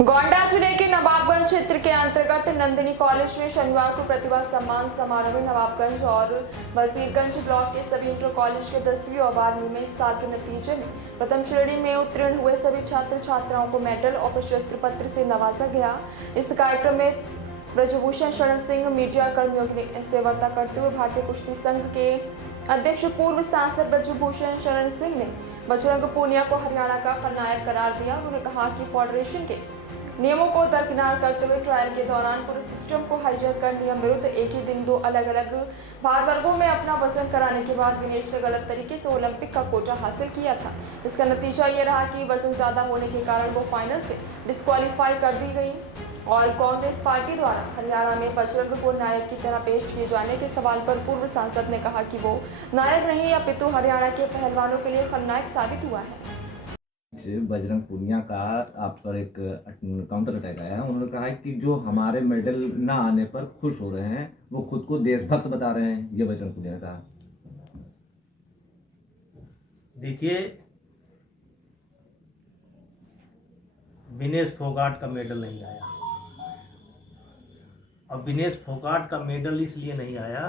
गोंडा जिले के नवाबगंज क्षेत्र के अंतर्गत नंदिनी कॉलेज में शनिवार को प्रतिभा सम्मान समारोह में नवाबगंज और वजीरगंज ब्लॉक के सभी इंटर कॉलेज के 10वीं और 12वीं में इस साल के नतीजे में प्रथम श्रेणी में उत्तीर्ण हुए सभी छात्र छात्राओं को मेडल और प्रशस्ति पत्र से नवाजा गया। इस कार्यक्रम में ब्रजभूषण शरण सिंह मीडिया कर्मियों की सेवरता करते हुए भारतीय कुश्ती संघ के अध्यक्ष पूर्व सांसद ब्रजभूषण शरण सिंह ने बजरंग पूनिया को हरियाणा का खलनायक करार दिया। उन्होंने कहा कि फेडरेशन के नियमों को दरकिनार करते हुए ट्रायल के दौरान पूरे सिस्टम को हाईजैक कर नियम विरुद्ध एक ही दिन 2 अलग अलग भार वर्गों में अपना वजन कराने के बाद विनेश ने गलत तरीके से ओलंपिक का कोटा हासिल किया था। इसका नतीजा ये रहा कि वजन ज्यादा होने के कारण वो फाइनल से डिस्क्वालीफाई कर दी गई और कांग्रेस पार्टी द्वारा हरियाणा में बजरंग को नायक की तरह पेश किए जाने के सवाल पर पूर्व सांसद ने कहा कि वो नायक नहीं अपितु हरियाणा के पहलवानों के लिए खलनायक साबित हुआ है। बजरंग पूनिया का आप पर एक काउंटर अटैक आया है। उन्होंने कहा है कि जो हमारे मेडल ना आने पर खुश हो रहे हैं वो खुद को देशभक्त बता रहे हैं। ये बजरंग पूनिया ने कहा। देखिए, विनेश फोगाट का मेडल नहीं आया और विनेश फोगाट का मेडल इसलिए नहीं आया,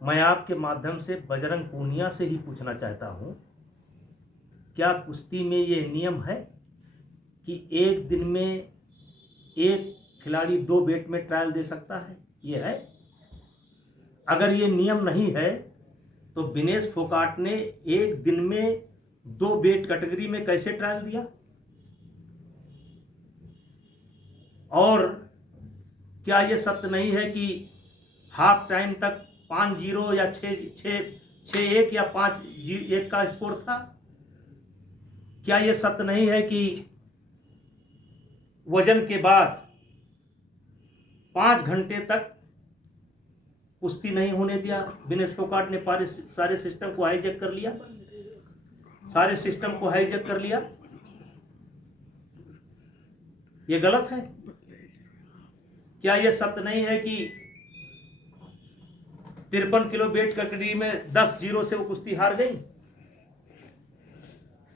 मैं आपके माध्यम से बजरंग पूनिया से ही पूछना चाहता हूं, क्या कुश्ती में ये नियम है कि एक दिन में एक खिलाड़ी 2 बेट में ट्रायल दे सकता है? ये है? अगर ये नियम नहीं है तो विनेश फोगाट ने एक दिन में 2 बेट कैटेगरी में कैसे ट्रायल दिया? और क्या ये सत्य नहीं है कि हाफ टाइम तक 5-0 या 6-1 या 5-1 का स्कोर था? क्या ये सत्य नहीं है कि वजन के बाद 5 घंटे तक कुश्ती नहीं होने दिया? विनेश फोगाट ने सारे सिस्टम को हाईजैक कर लिया, सारे सिस्टम को हाईजैक कर लिया। ये गलत है। क्या ये सत्य नहीं है कि 53 किलो वेट कैटेगरी में 10-0 से वो कुश्ती हार गई?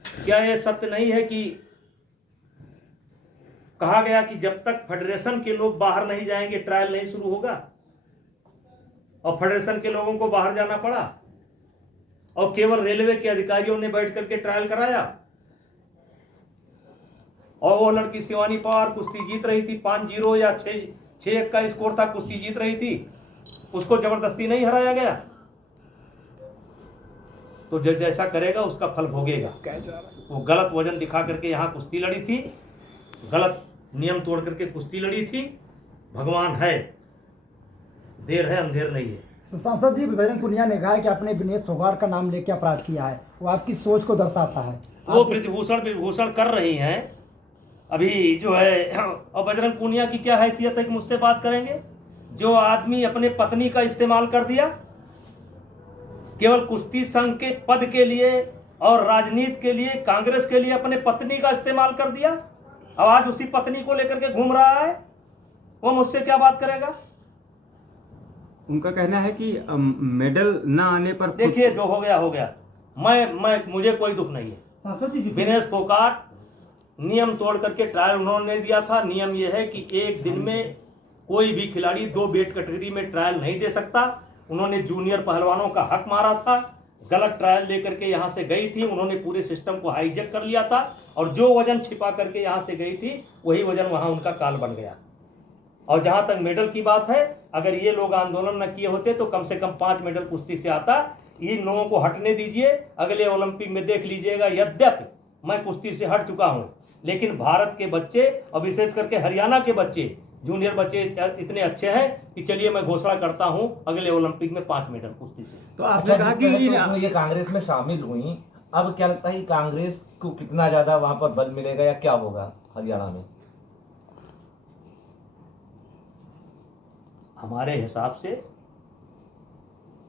क्या यह सत्य नहीं है कि कहा गया कि जब तक फेडरेशन के लोग बाहर नहीं जाएंगे ट्रायल नहीं शुरू होगा, और फेडरेशन के लोगों को बाहर जाना पड़ा और केवल रेलवे के अधिकारियों ने बैठ करके ट्रायल कराया और वो लड़की शिवानी पवार कुश्ती जीत रही थी, 5-0 या 6-1 का स्कोर था, कुश्ती जीत रही थी, उसको जबरदस्ती नहीं हराया गया। तो जो जैसा करेगा उसका फल भोगेगा। वो गलत वजन दिखा करके यहाँ कुश्ती लड़ी थी, गलत नियम तोड़ करके कुश्ती लड़ी थी। भगवान है, देर है अंधेर नहीं है। सांसद जी, बजरंग पूनिया ने कहा है कि आपने विनेश फोगाट का नाम लेकर अपराध किया है, वो आपकी सोच को दर्शाता है। वो ब्रजभूषण कर रही हैं अभी जो है। और बजरंग पूनिया की क्या हैसियत है कि मुझसे बात करेंगे? जो आदमी अपने पत्नी का इस्तेमाल कर दिया केवल कुश्ती संघ के पद के लिए और राजनीति के लिए, कांग्रेस के लिए अपने पत्नी का इस्तेमाल कर दिया, अब आज उसी पत्नी को लेकर के घूम रहा है, वो मुझसे क्या बात करेगा? उनका कहना है कि मेडल ना आने पर देखिए, जो हो गया हो गया। मुझे कोई दुख नहीं है। विनेश फोगाट नियम तोड़ करके ट्रायल उन्होंने दिया था। नियम यह है कि एक दिन में कोई भी खिलाड़ी 2 वेट कैटेगरी में ट्रायल नहीं दे सकता। उन्होंने जूनियर पहलवानों का हक मारा था, गलत ट्रायल लेकर के यहां से गई थी, उन्होंने पूरे सिस्टम को हाईजैक कर लिया था और जो वजन छिपा करके यहां से गई थी वही वजन वहां उनका काल बन गया। और जहां तक मेडल की बात है, अगर ये लोग आंदोलन न किए होते तो कम से कम 5 मेडल कुश्ती से आता। इन लोगों को हटने दीजिए, अगले ओलंपिक में देख लीजिएगा। यद्यपि मैं कुश्ती से हट चुका हूं, लेकिन भारत के बच्चे और विशेष करके हरियाणा के बच्चे, जूनियर बच्चे इतने अच्छे हैं कि चलिए मैं घोषणा करता हूं अगले ओलंपिक में 5 मेडल कुश्ती से। तो आपने कहा कि ये कांग्रेस में शामिल हुई, अब क्या लगता है कांग्रेस को कितना ज्यादा वहां पर बल मिलेगा या क्या होगा हरियाणा में? हमारे हिसाब से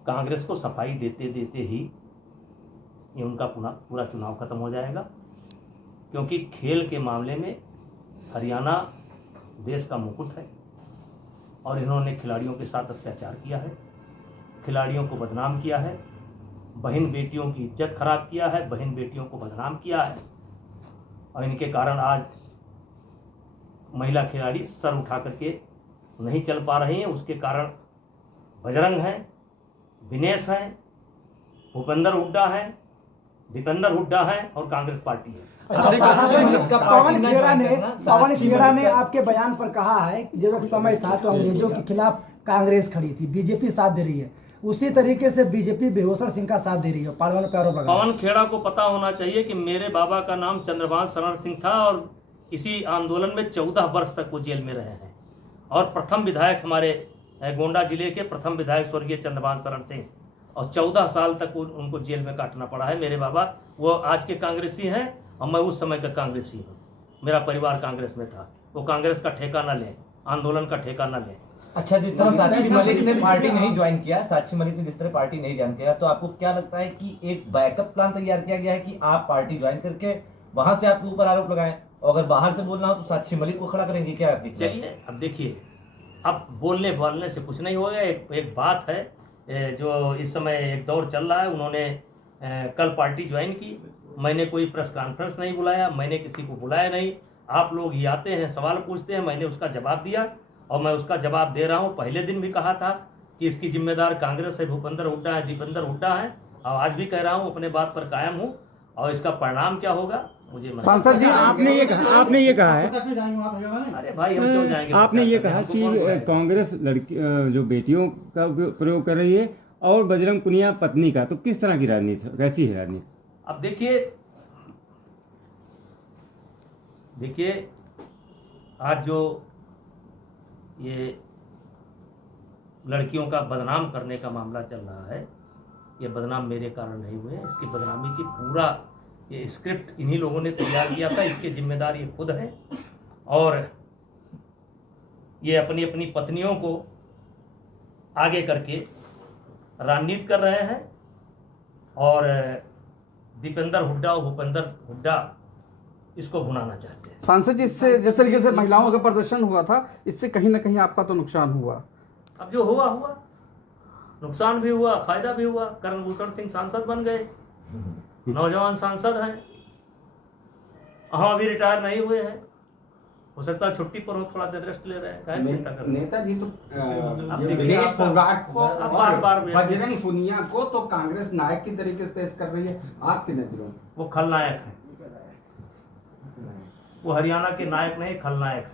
कांग्रेस को सफाई देते देते ही ये उनका पूरा चुनाव खत्म हो जाएगा, क्योंकि खेल के मामले में हरियाणा देश का मुकुट है और इन्होंने खिलाड़ियों के साथ अत्याचार किया है, खिलाड़ियों को बदनाम किया है, बहन बेटियों की इज्जत खराब किया है, बहन बेटियों को बदनाम किया है। और इनके कारण आज महिला खिलाड़ी सर उठा करके नहीं चल पा रही हैं। उसके कारण बजरंग हैं, दिनेश हैं, भूपेंद्र हुड्डा हैं, दीपेंद्र हुड्डा है और कांग्रेस पार्टी है। पवन खेड़ा ने आपके बयान पर कहा है कि जब एक समय था तो अंग्रेजों के खिलाफ कांग्रेस खड़ी थी, बीजेपी साथ दे रही है, उसी तरीके से बीजेपी बेहोसर सिंह का साथ दे रही है। पार्लियामेंट पे आरोप लगा। पवन खेड़ा को पता होना चाहिए कि मेरे बाबा का नाम चंद्रभान शरण सिंह था और इसी आंदोलन में 14 वर्ष तक वो जेल में रहे हैं और प्रथम विधायक हमारे गोंडा जिले के प्रथम विधायक स्वर्गीय चंद्रभान शरण सिंह, और 14 साल तक उनको जेल में काटना पड़ा है। मेरे बाबा वो आज के कांग्रेसी हैं और मैं उस समय का कांग्रेसी हूँ। मेरा परिवार कांग्रेस में था। वो कांग्रेस का ठेका न लें, आंदोलन का ठेका न लें। अच्छा, जिस तरह साक्षी मलिक ने पार्टी नहीं ज्वाइन किया, साक्षी मलिक ने जिस तरह पार्टी नहीं ज्वाइन किया, तो आपको क्या लगता है कि एक बैकअप प्लान तैयार किया गया है कि आप पार्टी ज्वाइन करके वहां से आपके ऊपर आरोप लगाएं, और अगर बाहर से बोलना हो तो साक्षी मलिक को खड़ा करेंगे क्या आपकी? चलिए अब देखिए, अब बोलने से कुछ नहीं होगा। एक बात है जो इस समय एक दौर चल रहा है। उन्होंने कल पार्टी ज्वाइन की, मैंने कोई प्रेस कॉन्फ्रेंस नहीं बुलाया, मैंने किसी को बुलाया नहीं। आप लोग ही आते हैं, सवाल पूछते हैं, मैंने उसका जवाब दिया और मैं उसका जवाब दे रहा हूँ। पहले दिन भी कहा था कि इसकी जिम्मेदार कांग्रेस है, भूपेंद्र हुड्डा है, दीपेंद्र हुड्डा है, और आज भी कह रहा हूँ, अपने बात पर कायम हूँ। और इसका परिणाम क्या होगा मुझे सांसद जी, आपने ये कहा है, अरे भाई हम क्यों जाएंगे? आपने ये कहा कि कांग्रेस लड़की जो बेटियों का प्रयोग कर रही है और बजरंग पुनिया पत्नी का, तो किस तरह की राजनीति, कैसी है राजनीति? अब देखिए आज जो ये लड़कियों का बदनाम करने का मामला चल रहा है, ये बदनाम मेरे कारण नहीं हुए। इसकी बदनामी की पूरा ये स्क्रिप्ट इन्हीं लोगों ने तैयार किया था। इसके जिम्मेदार ये खुद हैं और ये अपनी अपनी पत्नियों को आगे करके राजनीति कर रहे हैं और दीपेंद्र हुड्डा और भूपेंद्र हुड्डा इसको भुनाना चाहते हैं। सांसद जी, इससे जिस तरीके से महिलाओं का प्रदर्शन हुआ था, इससे कहीं ना कहीं आपका तो नुकसान हुआ। अब जो हुआ नुकसान भी हुआ, फायदा भी हुआ। करणभूषण सिंह सांसद बन गए, नौजवान सांसद हैं। हम अभी रिटायर नहीं हुए हैं, हो सकता है छुट्टी पर हो, थोड़ा देर रेस्ट ले रहे हैं। नेताजी तो विनेश फोगाट को बार बजरंग पुनिया को तो कांग्रेस नायक की तरीके से पेश कर रही है, आपकी नजरों में? वो खलनायक है, वो हरियाणा के नायक नहीं, खलनायक है।